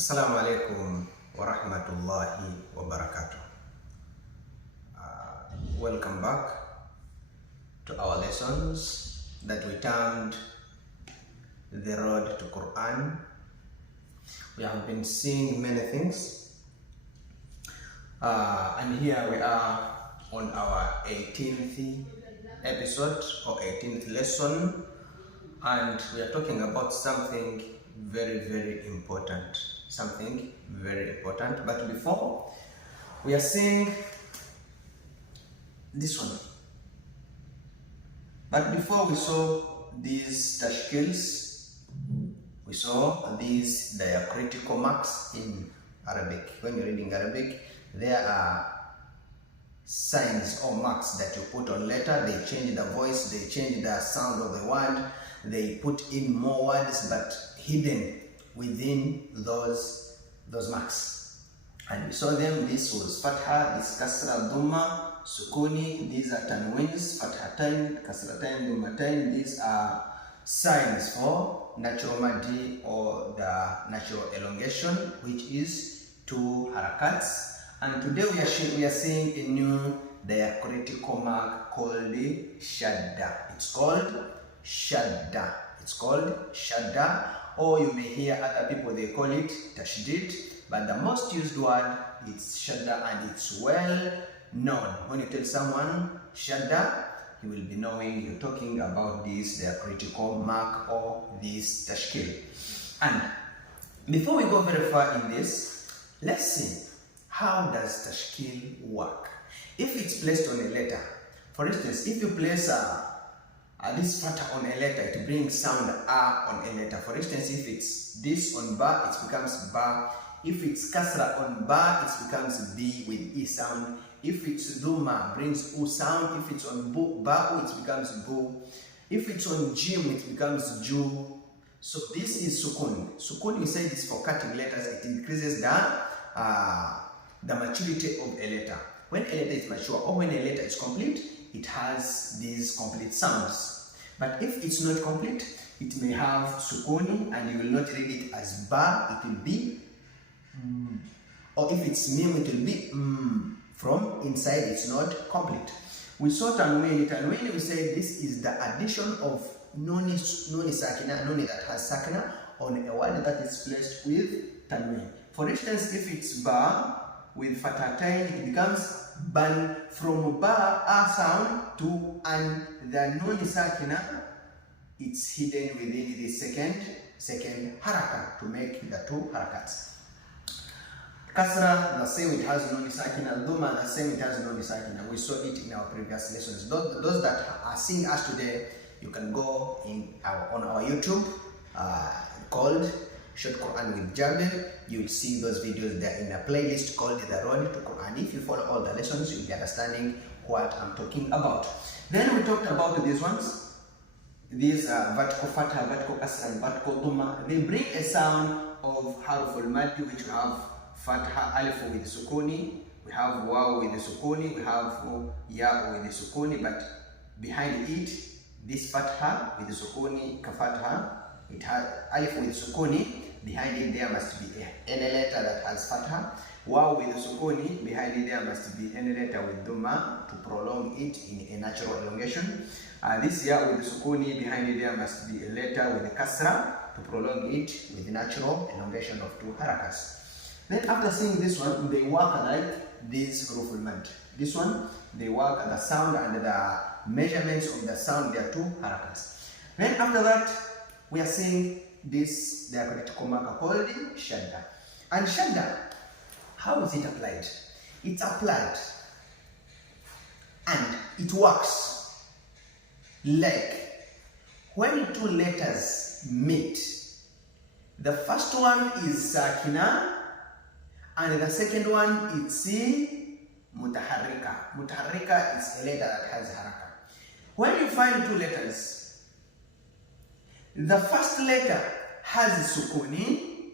Assalamu alaikum wa rahmatullahi wa barakatuh. Welcome back to our lessons that we termed The Road to Quran. We have been seeing many things, and here we are on our 18th episode or 18th lesson, and we are talking about something very important. But before, we are seeing this one. But before we saw these tashkils, we saw these diacritical marks in Arabic. When you're reading Arabic, there are signs or marks that you put on letter. They change the voice, they change the sound of the word, they put in more words, but hidden within those marks. And we saw them. This was fatha, this kasra, dhamma, sukuni. These are tanwins, fathatain, kasratain, dhammatain. These are signs for natural maddi or the natural elongation, which is 2 harakats. And today we are seeing a new diacritical mark called Shadda. It's called Shadda, or you may hear other people, they call it tashdid, but the most used word is Shadda, and it's well known. When you tell someone Shadda, he will be knowing you're talking about this diacritical mark or this tashkil. And before we go very far in this, let's see, how does tashkil work? If it's placed on a letter, for instance, if you place this fatha on a letter, it brings sound a on a letter. For instance, if it's this on ba, it becomes ba. If it's kasra on ba, it becomes b with e sound. If it's dhamma, brings u sound. If it's on ba, it becomes bu. If it's on jim, it becomes ju. So this is sukoon. Sukoon, we say this for cutting letters. It increases the maturity of a letter. When a letter is mature or when a letter is complete, it has these complete sounds. But if it's not complete, it may have sukoon, and you will not read it as ba, it will be or if it's mim, it will be from inside. It's not complete. We saw tanwini. We say this is the addition of noni sakina, noni that has sakina on a word that is placed with tanwini. For instance, if it's ba with fathatain, it becomes ban. From ba, a sound, to and the noni sakina, it's hidden within the second haraka to make the 2 harakats. Kasra, the same, it has noni sakina. Dhamma, the same, it has noni sakina. We saw it in our previous lessons. Those that are seeing us today, you can go on our YouTube called Short Quran with Jabir. You will see those videos there in a playlist called The Road to Quran. If you follow all the lessons, you'll be understanding what I'm talking about. Then we talked about these ones. These vertical fatha, vertical kasra, and vertical dhamma. They bring a sound of haruful maddi, which we have fatha alif with sukuni, we have waw with the sukuni, we have ya with the sukuni, but behind it, this fatha with the sukuni, kafatha, it has alif with sukuni. Behind it there must be any letter that has fatha. Waw with the sukuni, behind it there must be any letter with dhamma to prolong it in a natural elongation. This ya with the sukuni, behind it there must be a letter with the kasra to prolong it with the natural elongation of 2 harakas. Then after seeing this one, they work like this huruful mad. This one, they work at the sound and the measurements of the sound, there are 2 harakas. Then after that, we are seeing this diacritical marker called Shadda. And Shadda, how is it applied? It's applied and it works like when 2 letters meet. The first one is sakina, and the second one is mutaharrika. Mutaharrika is a letter that has haraka. When you find 2 letters, the first letter has sukuni,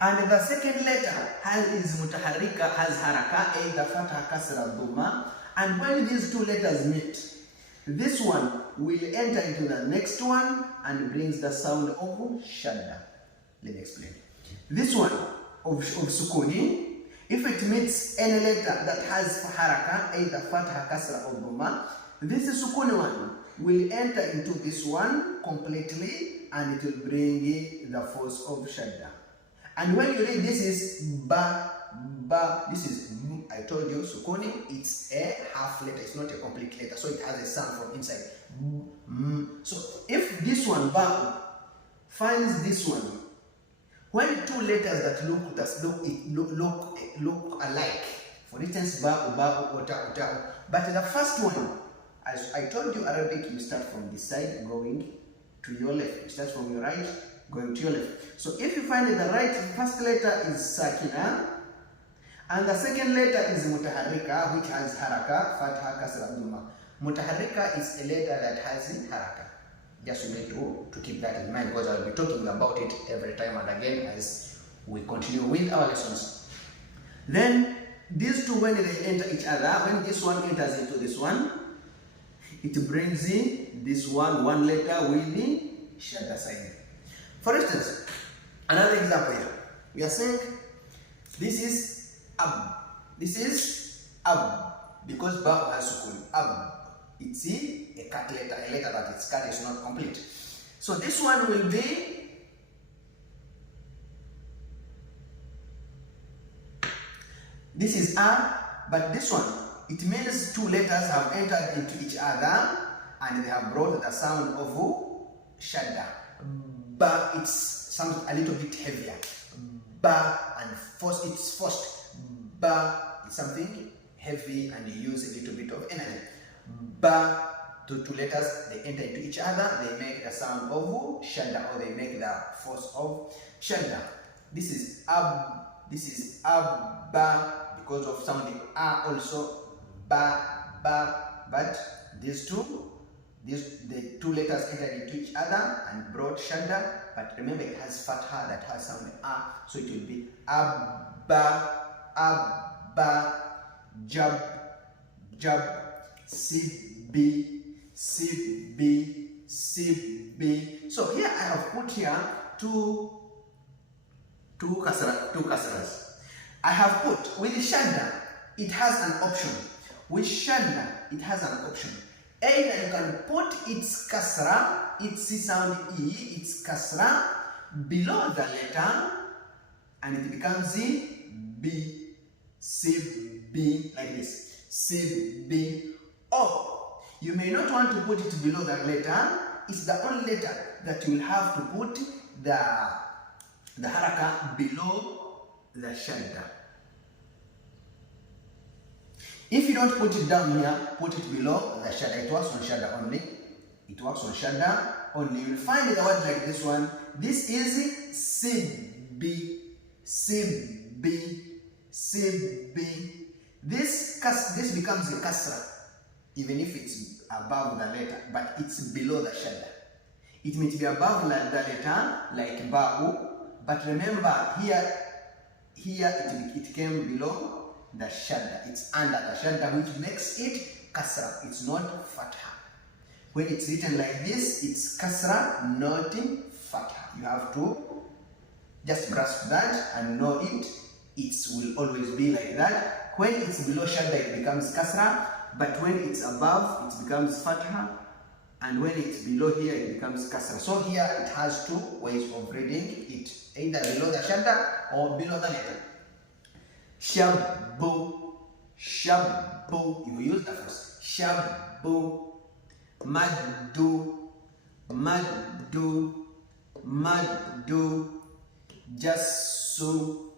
and the second letter is mutaharrika, has haraka, either fatha, kasra, dhamma. And when these 2 letters meet, this one will enter into the next one and brings the sound of Shadda. Let me explain. This one of sukoon, if it meets any letter that has haraka, either fatha, kasra or dhamma, this sukoon one will enter into this one completely and it will bring the force of shadda. And when you read this is ba, ba, this is I told you sukoon, it's a half letter, it's not a complete letter, so it has a sound from inside. So if this one ba finds this one, when two letters that look alike, for instance ba, ba, ota, ota, but the first one, as I told you, Arabic, you start from this side going to your left. You start from your right going to your left. So if you find that the right first letter is sakina and the second letter is mutaharrika, which has haraka, fatha, kasra, dhamma. Mutaharrika is a letter that has haraka. Just you need to keep that in mind, because I will be talking about it every time and again as we continue with our lessons. Then these two, when they enter each other, when this one enters into this one, it brings in this one letter with the shadda sign. For instance, another example here. We are saying this is ab. This is ab because ba has sukoon. Ab. It's a cut letter, a letter that its cut is not complete. So this one will be this is a, but this one, it means two letters have entered into each other and they have brought the sound of shadda. Ba, it's something a little bit heavier. Ba, and force, it's forced. Ba is something heavy and you use a little bit of energy. Ba, two letters, they enter into each other, they make the sound of shadda, or they make the force of shadda. This is ab, this is abba, because of sounding a also, ba, ba, but these two, the two letters entered into each other and brought shadda, but remember it has fatha that has sound a, so it will be abba, abba, jab, jab, sibbi, sibbi, sibbi. So here I have put here two kasras. I have put with shadda, it has an option. With shadda, it has an option. Either you can put its kasra, its sound e, its kasra below the letter, and it becomes b, sib, b, like this, sib, b. Or you may not want to put it below the letter. It's the only letter that you will have to put the haraka below the shadda. If you don't put it down here, put it below the shadda. It works on shadda only. It works on shadda only. You will find the word like this one. This is sibbi, sibbi, sibbi. This becomes a kasra, even if it's above the letter, but it's below the shadda. It may be above the letter, like ba'u, but remember here it came below the shadda. It's under the shadda, which makes it kasra. It's not fatha. When it's written like this, it's kasra, not fatha. You have to just grasp that and know it. It will always be like that. When it's below shadda, it becomes kasra, but when it's above, it becomes fatha, and when it's below here, it becomes kasra. So here it has two ways of reading it, either below the shadda or below the letter. Shabbu, shabbu, you use the first. Shabbu, maddu, maddu, maddu, jassu.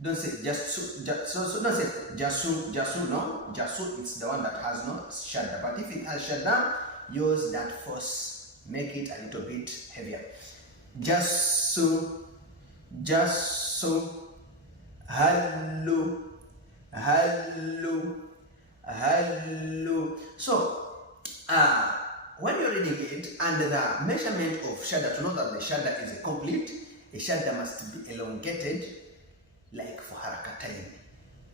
Don't say jassu, so don't say jassu, jassu, no. Jassu, it's the one that has no shadda. But if it has shadda, use that force. Make it a little bit heavier. Jassu, jassu, hallu, hallu, hallu. So, when you're reading it, and the measurement of shadda, to know that the shadda is complete, a shadda must be elongated, like for haraka time.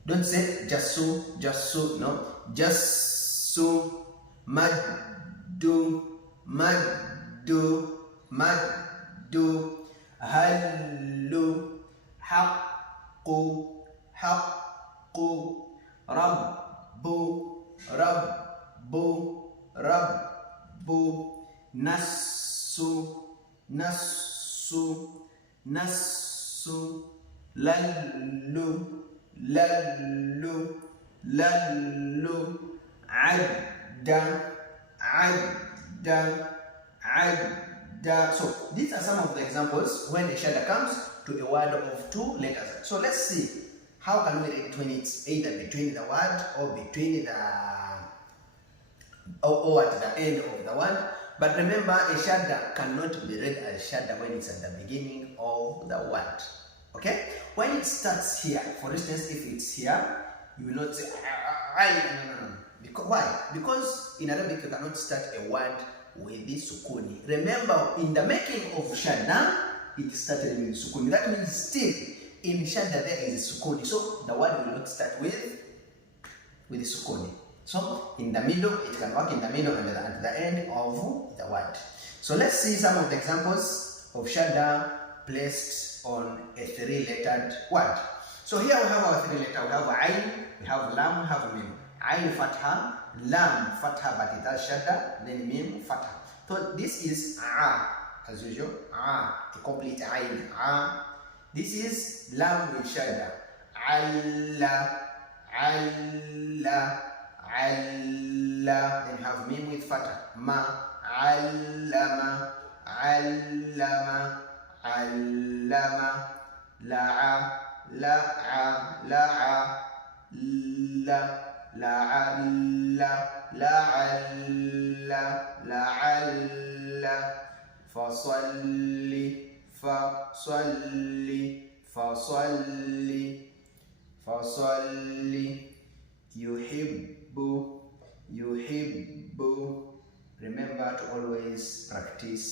Don't say jassu, jassu, no. Jassu, maddu, maddu, maddu, hallu, حق حق رب رب رب نس نس نس لل لل لل عد عد عد. So these are some of the examples when a shadda comes to a word of 2 letters. So let's see how can we read it when it's either between the word or between the or at the end of the word. But remember, a shadda cannot be read as shadda when it's at the beginning of the word. Okay? When it starts here, for instance, if it's here, you will not say no. Because why? Because in Arabic you cannot start a word with this sukoon. Remember, in the making of shadda, it started with sukoon. That means still in shadda there is a sukoon. So the word will not start with the sukoon. So in the middle, it can work in the middle and at the end of the word. So let's see some of the examples of shadda placed on a 3-lettered word. So here we have our 3-letter. We have ayn, we have lam, we have mim. Ayn fatha, lam fatha, but it has shadda, then mim fatha. So this is a, as usual, a complete ayn, a. This is lam with shadda, alla, alla, alla. Then you have mim with fatha, ma, allama, allama, allama, la'a, la'a, la'a, la. لعل لعل لعل فصل فصل فصل فصل يحب يحب. Remember to always practice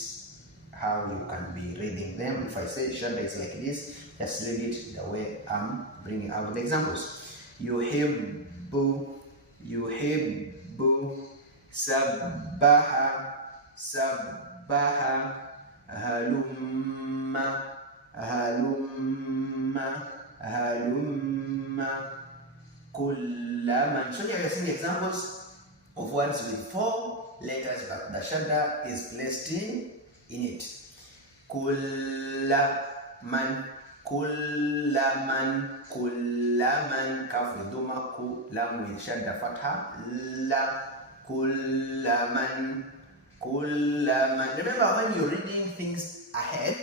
how you can be reading them. If I say shadda is like this, just read it the way I'm bringing out the examples. يحب يحب سبح سبح هلم هلم هلم كل من. So here you see the examples of words with 4 letters, but the shadda is placed in it. كل من كل من كل من كاف ضمة لام with shadda fatha لا كل من كل من. Remember, when you're reading things ahead,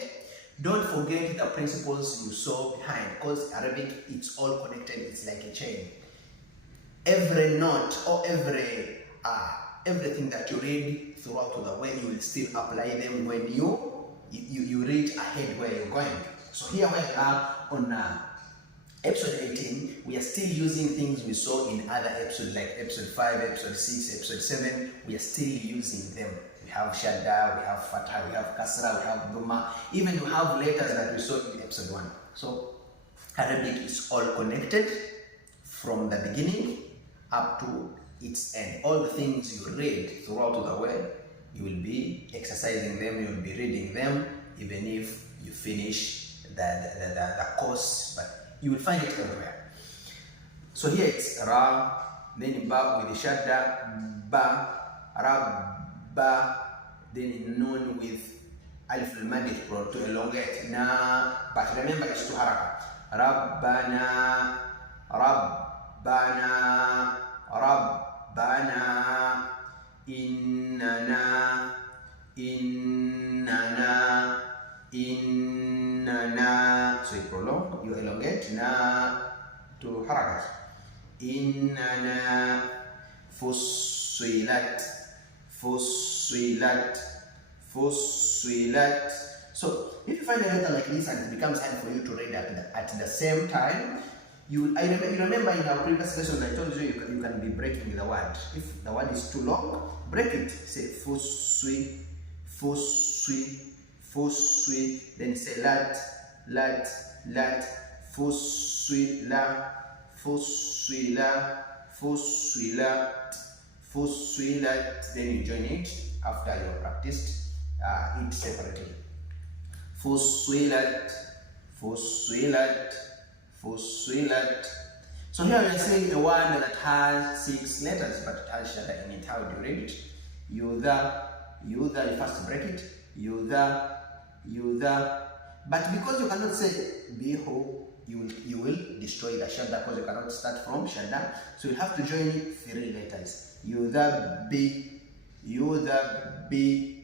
don't forget the principles you saw behind, because Arabic, it's all connected. It's like a chain. Every note or everything that you read throughout the way, you will still apply them when you read ahead where you're going. So here we are on episode 18. We are still using things we saw in other episodes, like episode 5, episode 6, episode 7. We are still using them. We have shadda, we have fatha, we have kasra, we have dhamma. Even we have letters that we saw in episode 1. So Arabic is all connected from the beginning up to its end. All the things you read throughout the way, you will be exercising them, you will be reading them, even if you finish the course, but you will find it everywhere. So here it's ra, then ba with the shadda, ba, rabba, then nun with alif al-mad to elongate, na, but remember it's to haraka. Rabbana, rabbana, rabbana, innana, innana, innana. So you prolong, you elongate na to harakat. Innana fussilat, fussilat, fussilat. So if you find a letter like this and it becomes hard for you to read at the same time, you remember in our previous lesson I told you you can be breaking the word. If the word is too long, break it. Say fussi, fussi, fussi. Then say lat, lat, lat, fussuila, fussuila, fussuilat, fussuilat. Then you join it after you have practiced it separately. Fussuilat, fussilat, fussilat. So here we are saying a word that has 6 letters, but it has shadda in it. How do you read it? Yudha, you first break it. Yudha. But because you cannot say bihu, you will destroy the shadda because you cannot start from shadda. So you have to join 3 letters. Yudha bi, yudha bi,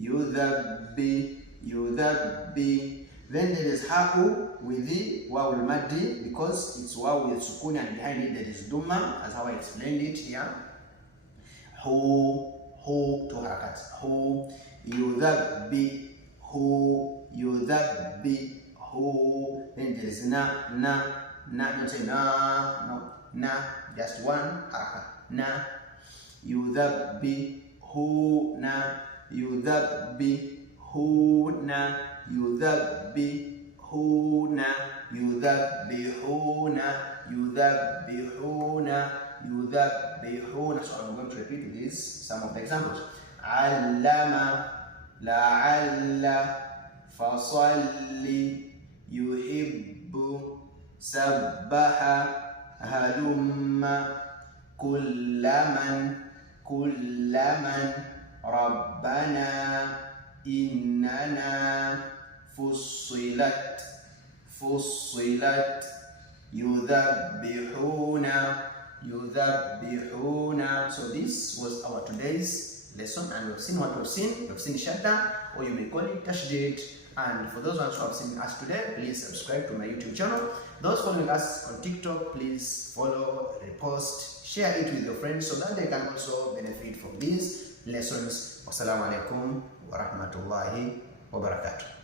yudha bi, yudha bi. Then there is ha'u with the vowel maddi because it's vowel with sukoon and behind it there is duma, as how I explained it here. Hu, 2 harakats. Hu, yudhabbi, hu, yudhabbi, hu. Then there is na, don't say na, no, na, just 1 harakat. Na, yudhabbi, hu, na, yudhabbi, hu, na, yudhabbihuna, yudhabbihuna, yudhabbihuna, yudhabbihuna. So I'm going to repeat this, some of the examples. Allama, la'alla, fasalli, yuhibbu, sabbaha, halumma, kullaman, rabbana, innana, fussilat, yudhabbihuna. So this was our today's lesson, and we've seen what we've seen. We've seen shadda, or you may call it tashdid. And for those ones who have seen us today, please subscribe to my YouTube channel. Those following us on TikTok, please follow, repost, share it with your friends so that they can also benefit from these lessons. Wassalamu alaikum wa rahmatullahi wa barakatuh.